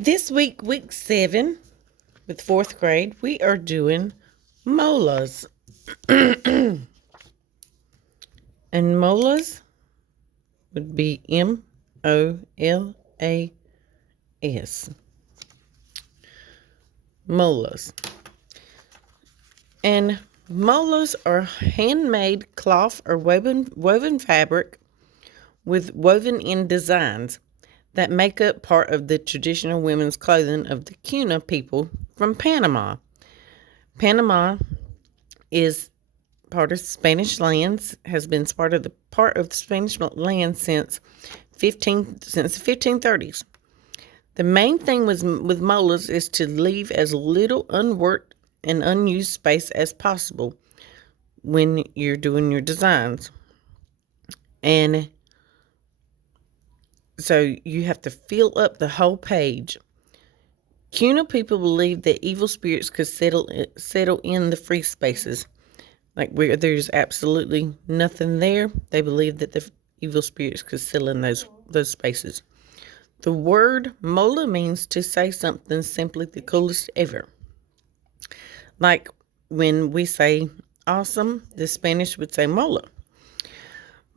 This week, week 7, with 4th grade, we are doing molas. And molas would be M-O-L-A-S. Molas. And molas are handmade cloth or woven fabric with woven-in designs that make up part of the traditional women's clothing of the Cuna people from Panama. Panama is part of Spanish lands, has been part of the Spanish land since the 1530s. The main thing with molas is to leave as little unworked and unused space as possible when you're doing your designs. And so you have to fill up the whole page. Cuna people believe that evil spirits could settle in the free spaces. Like where there's absolutely nothing there, they believe that the evil spirits could settle in those spaces. The word mola means to say something simply the coolest ever. Like when we say awesome, the Spanish would say mola.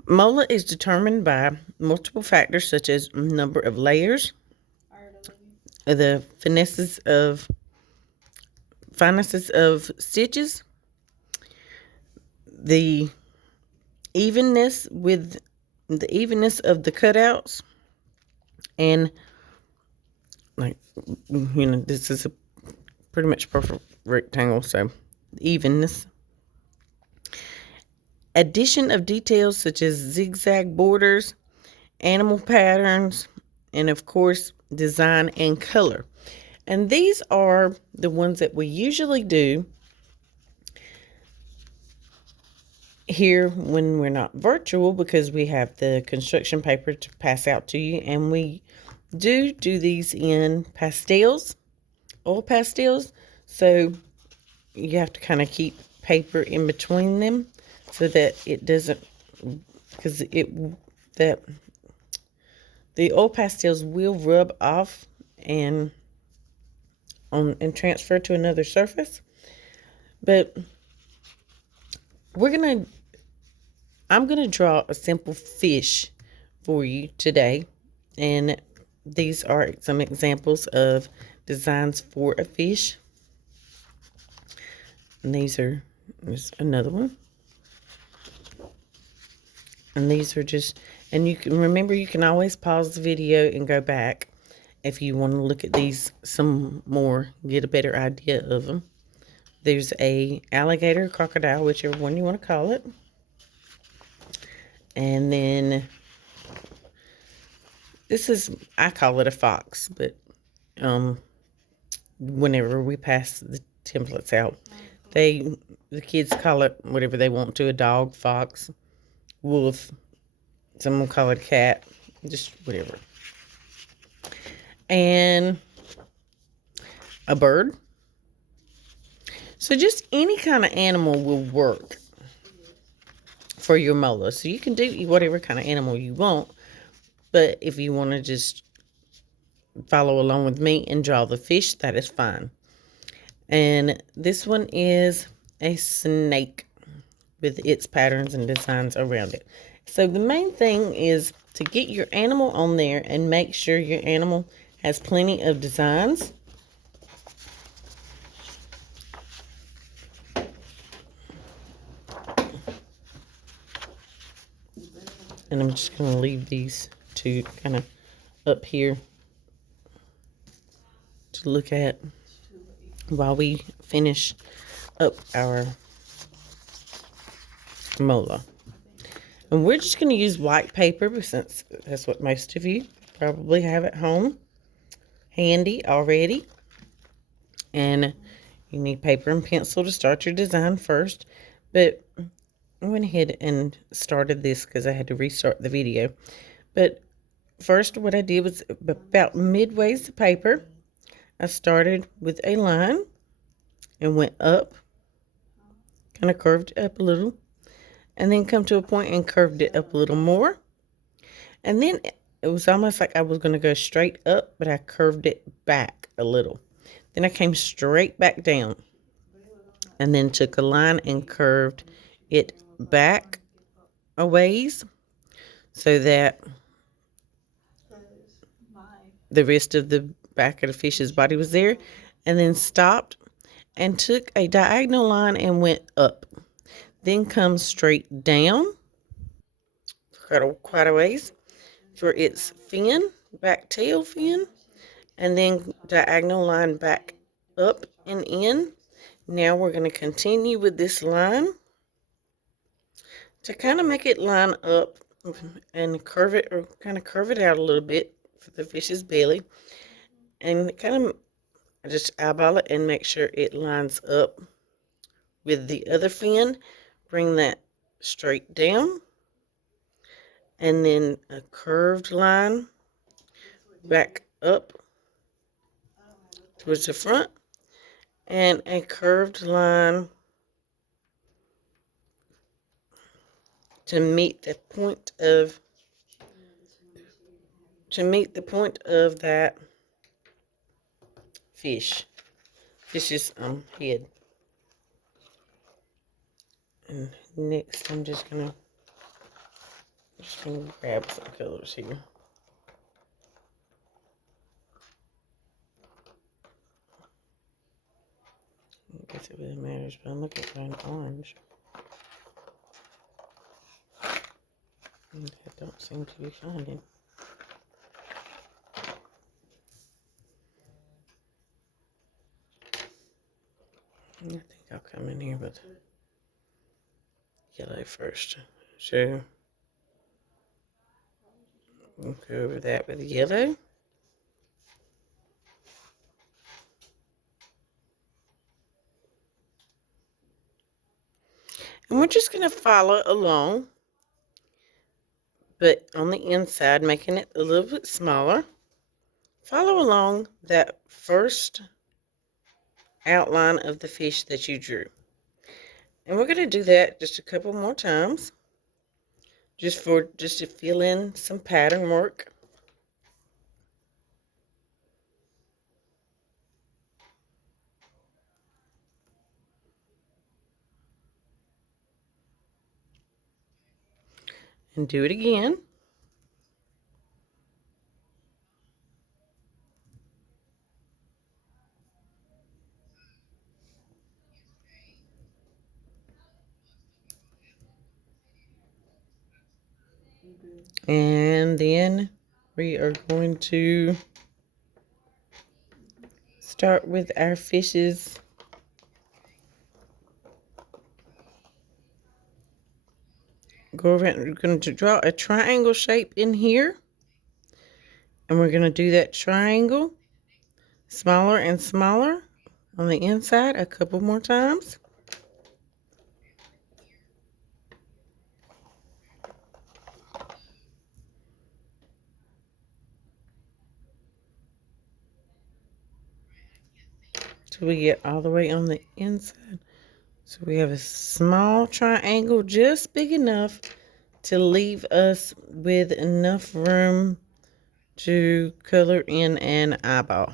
Mola is determined by multiple factors such as number of layers, the finesses of stitches, the evenness of the cutouts, and this is a pretty much perfect rectangle, so evenness. Addition of details such as zigzag borders, animal patterns, and of course design and color. And these are the ones that we usually do here when we're not virtual, because we have the construction paper to pass out to you, and we do these in pastels, oil pastels, so you have to kind of keep paper in between them so that it doesn't, because the oil pastels will rub off and transfer to another surface. But I'm gonna draw a simple fish for you today, and these are some examples of designs for a fish. And there's another one. And these are just, and you can always pause the video and go back if you want to look at these some more, get a better idea of them. There's a alligator, crocodile, whichever one you want to call it. And then I call it a fox, but whenever we pass the templates out, the kids call it whatever they want to, a dog, fox, wolf, someone call it a cat, just whatever. And a bird. So just any kind of animal will work for your mola. So you can do whatever kind of animal you want, but if you want to just follow along with me and draw the fish, that is fine. And this one is a snake with its patterns and designs around it. So the main thing is to get your animal on there and make sure your animal has plenty of designs. And I'm just going to leave these two kind of up here to look at while we finish up our mola. And we're just going to use white paper, since that's what most of you probably have at home handy already. And you need paper and pencil to start your design first. But I went ahead and started this because I had to restart the video. But first, what I did was about midway the paper, I started with a line and went up, kind of curved it up a little, and then come to a point and curved it up a little more. And then it was almost like I was going to go straight up, but I curved it back a little. Then I came straight back down and then took a line and curved it back a ways so that the rest of the back of the fish's body was there, and then stopped and took a diagonal line and went up. Then come straight down quite a ways for its fin, back tail fin, and then diagonal line back up and in. Now we're going to continue with this line to kind of make it line up and curve it, or kind of curve it out a little bit for the fish's belly, and kind of just eyeball it and make sure it lines up with the other fin. Bring that straight down, and then a curved line back up towards the front, and a curved line to meet the point of that fish's head. And next I'm just gonna grab some colors here. I guess it really matters, but I'm looking for an orange. And I don't seem to be finding. I think I'll come in here with yellow first. So we'll go over that with yellow. And we're just going to follow along, but on the inside, making it a little bit smaller. Follow along that first outline of the fish that you drew. And we're going to do that just a couple more times, just to fill in some pattern work. And do it again. And then we are going to start with our fishes. Go around, we're going to draw a triangle shape in here. And we're going to do that triangle smaller and smaller on the inside a couple more times. Till we get all the way on the inside. So we have a small triangle just big enough to leave us with enough room to color in an eyeball.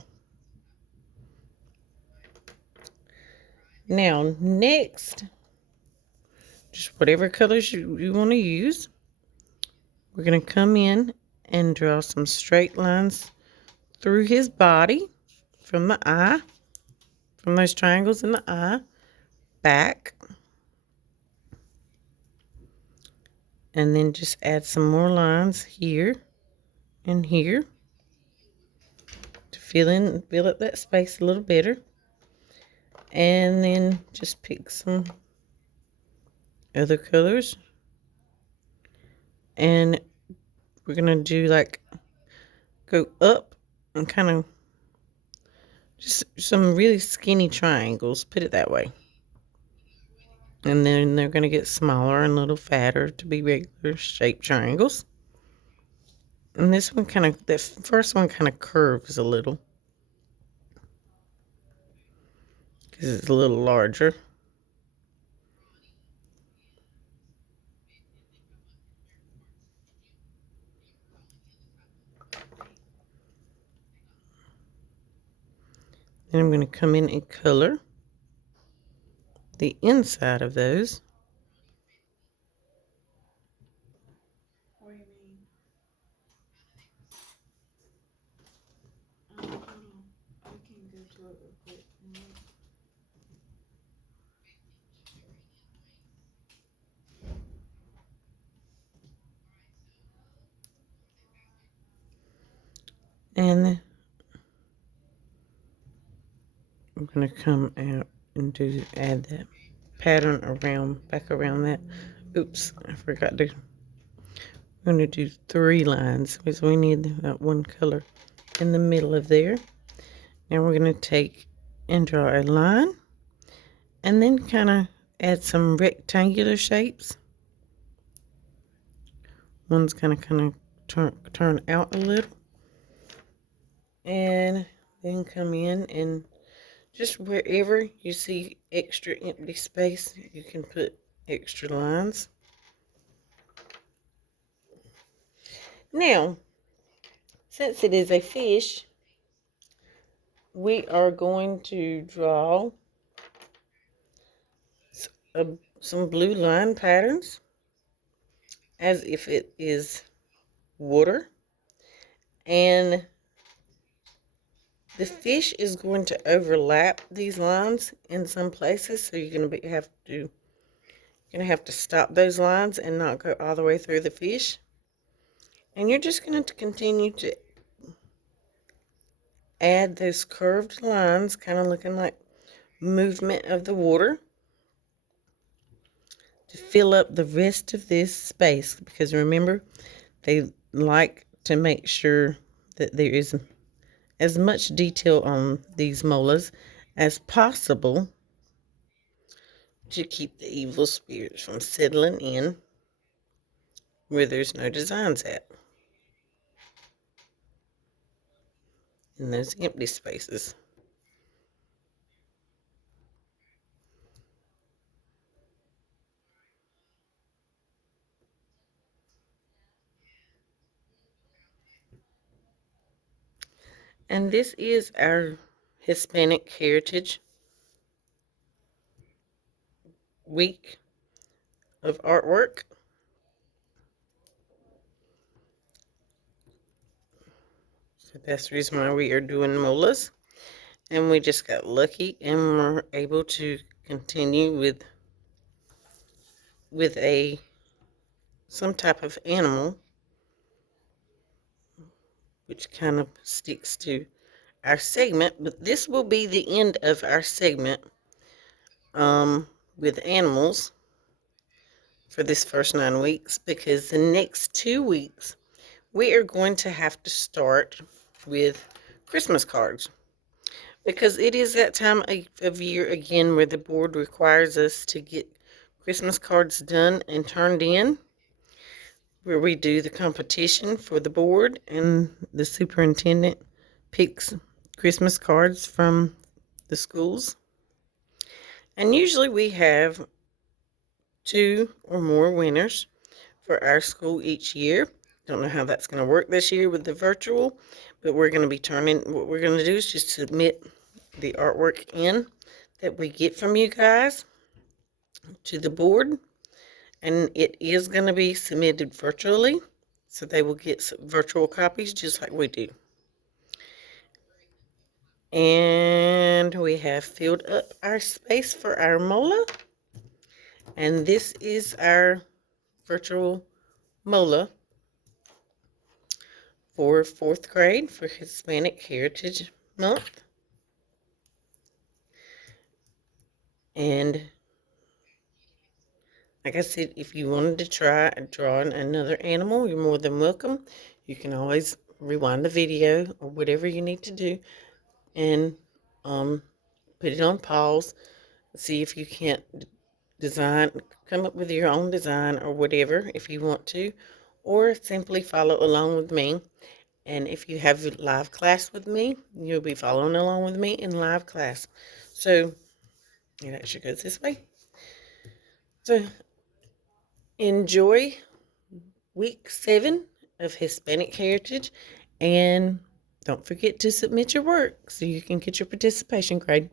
Now next, just whatever colors you want to use, we're going to come in and draw some straight lines through his body from the eye, from those triangles in the eye, back, and then just add some more lines here and here to fill up that space a little better. And then just pick some other colors, and we're gonna do like go up and kind of just some really skinny triangles, put it that way. And then they're gonna get smaller and a little fatter to be regular shaped triangles. And this one the first one kind of curves a little because it's a little larger. Then I'm going to come in and color the inside of those. What do you mean? Hold on. I can go to it real quick. And I'm going to come out and add that pattern back around that. Oops, I forgot to. I'm going to do 3 lines because we need that one color in the middle of there. Now we're going to take and draw a line and then kind of add some rectangular shapes. One's going to kind of turn out a little. And then come in and just wherever you see extra empty space, you can put extra lines. Now, since it is a fish, we are going to draw some blue line patterns as if it is water. And the fish is going to overlap these lines in some places, so you're going to have to stop those lines and not go all the way through the fish. And you're just going to continue to add those curved lines, kind of looking like movement of the water, to fill up the rest of this space. Because remember, they like to make sure that there is as much detail on these molas as possible to keep the evil spirits from settling in where there's no designs at, in those empty spaces. And this is our Hispanic Heritage Week of artwork. So that's the reason why we are doing molas. And we just got lucky and we're able to continue with a some type of animal, which kind of sticks to our segment. But this will be the end of our segment with animals for this first 9 weeks, because the next 2 weeks we are going to have to start with Christmas cards, because it is that time of year again where the board requires us to get Christmas cards done and turned in, where we do the competition for the board and the superintendent picks Christmas cards from the schools. And usually we have 2 or more winners for our school each year. Don't know how that's going to work this year with the virtual, but what we're going to do is just submit the artwork in that we get from you guys to the board, and it is going to be submitted virtually, so they will get some virtual copies just like we do. And we have filled up our space for our mola, and this is our virtual mola for 4th grade for Hispanic Heritage Month. And like I said, if you wanted to try drawing another animal, you're more than welcome. You can always rewind the video or whatever you need to do and put it on pause. See if you can't come up with your own design or whatever if you want to, or simply follow along with me. And if you have live class with me, you'll be following along with me in live class. So it actually goes this way. So enjoy week 7 of Hispanic Heritage and Don't forget to submit your work so you can get your participation grade.